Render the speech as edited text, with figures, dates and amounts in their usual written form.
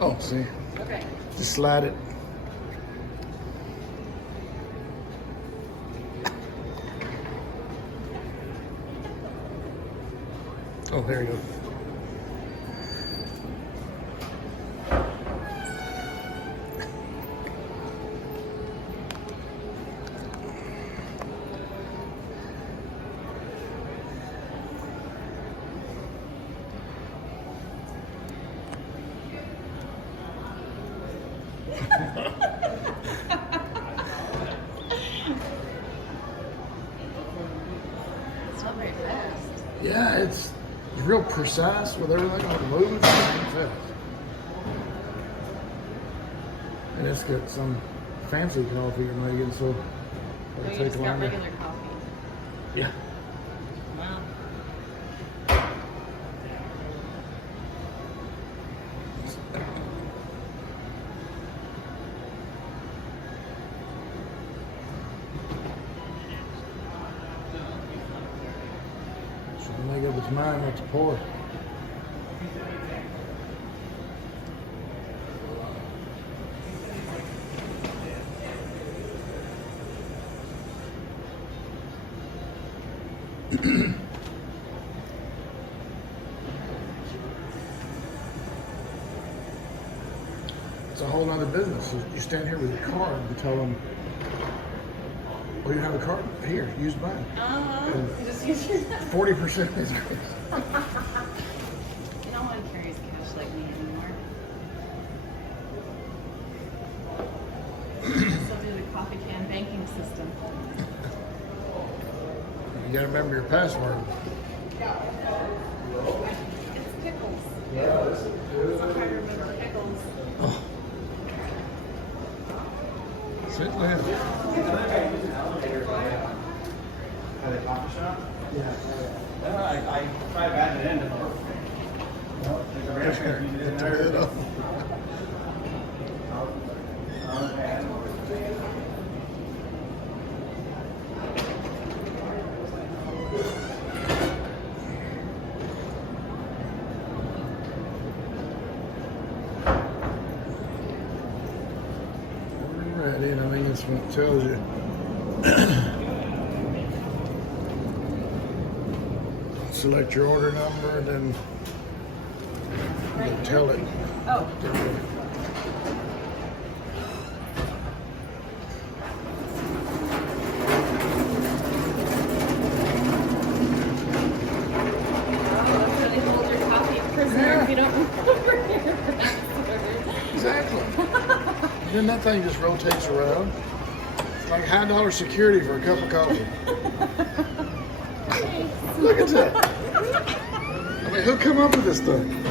Oh, see. Okay. Just slide it. Oh, there you go. It's not very fast. Yeah, it's real precise with everything on the move. It's fast. And it's got some fancy coffee you're making, so Oh, it'll you take just got longer. regular coffee. Yeah. Wow. So make up its mind what to pour. It's a whole nother business. You stand here with your card and tell them, "Oh, you have a card? Here, use mine." You just use your 40% is No one carries cash like me anymore. Still do the coffee can banking system. You gotta remember your password. It's pickles. It's so hard to remember pickles. Oh. Sit down. At the coffee shop? Yeah. I tried batting it in. Turn it off. Ready, and I think that's what it tells you. Select your order number, and then you tell it. Oh. That's really hold your coffee prisoner if you don't remember your password. Exactly. Then that thing just rotates around. It's like high dollar security for a cup of coffee. Look at that. I mean, who come up with this thing?